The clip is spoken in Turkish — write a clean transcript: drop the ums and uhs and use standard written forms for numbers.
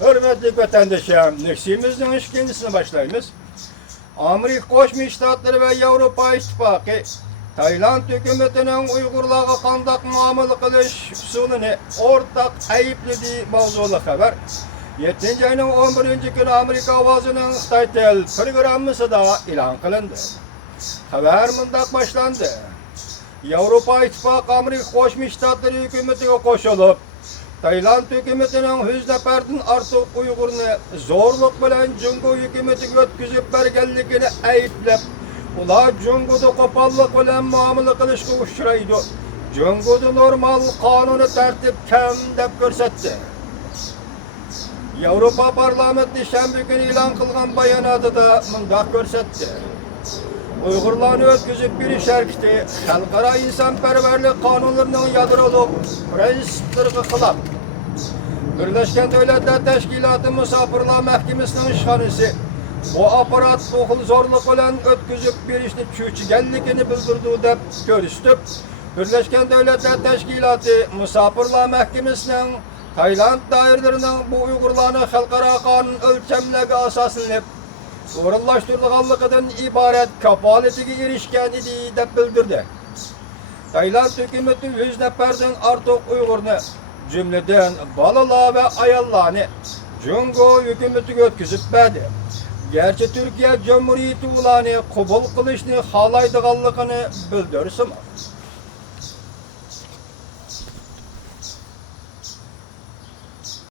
Hürmetli vatandaşlarım, nefsimizin ikincisine başlayımız. Amerika Koşmuş Ştatları ve Avrupa İttifakı, Tayland hükümetinin Uygurlarga kandak muamele kılış usulünü ortak ayıpladığı mavzulu haber. 7. ayının 11. günü Amerika avazının Taytel programısı da ilan kılındı. Haber mındak başlandı. Avrupa İttifakı Amerika Koşmuş Ştatları hükümetine koşulup, Tayland hükümetinin 100 neferden artık Uygur'unu zorluk bilen Cungo hükümeti götküzüp bergenlikini ayıplap, ular Cungo'da kopallık bilen muamele kılışkı uçuraydı. Cungo'da normal kanunu tertip kem dep görsetti. Avrupa Parlamenti şembe günü ilan kılgan bayanatı da mındak görsetti. Uygurlarını ötküzüp bir iş hareketi, halkara insanperverlik kanunlarının yadrolu prensipleri kılap, Birleşken Devletler Teşkilatı Misafirler Mahkemesi'nin işhanesi, bu aparat okul zorluk olan ötküzüp bir işini çüçügenlikini bildirdiği de görüştüp, Birleşken Devletler Teşkilatı Misafirler Mahkemesi'nin Tayland dairlerinin bu Uygurlarını halkara kanun ölçemleri asasını doğrulaştırılganlıktan ibaret kapaletiga erişken idi dep bildirdi. Tayland hükümeti 100 neferden artık Uygur'unu cümleden balalar ve ayallarını Cungo hükümeti götküzüp berdi. Gerçi Türkiye Cumhuriyeti ulanı kabul kılışını halaydıganlıkını bildirsin.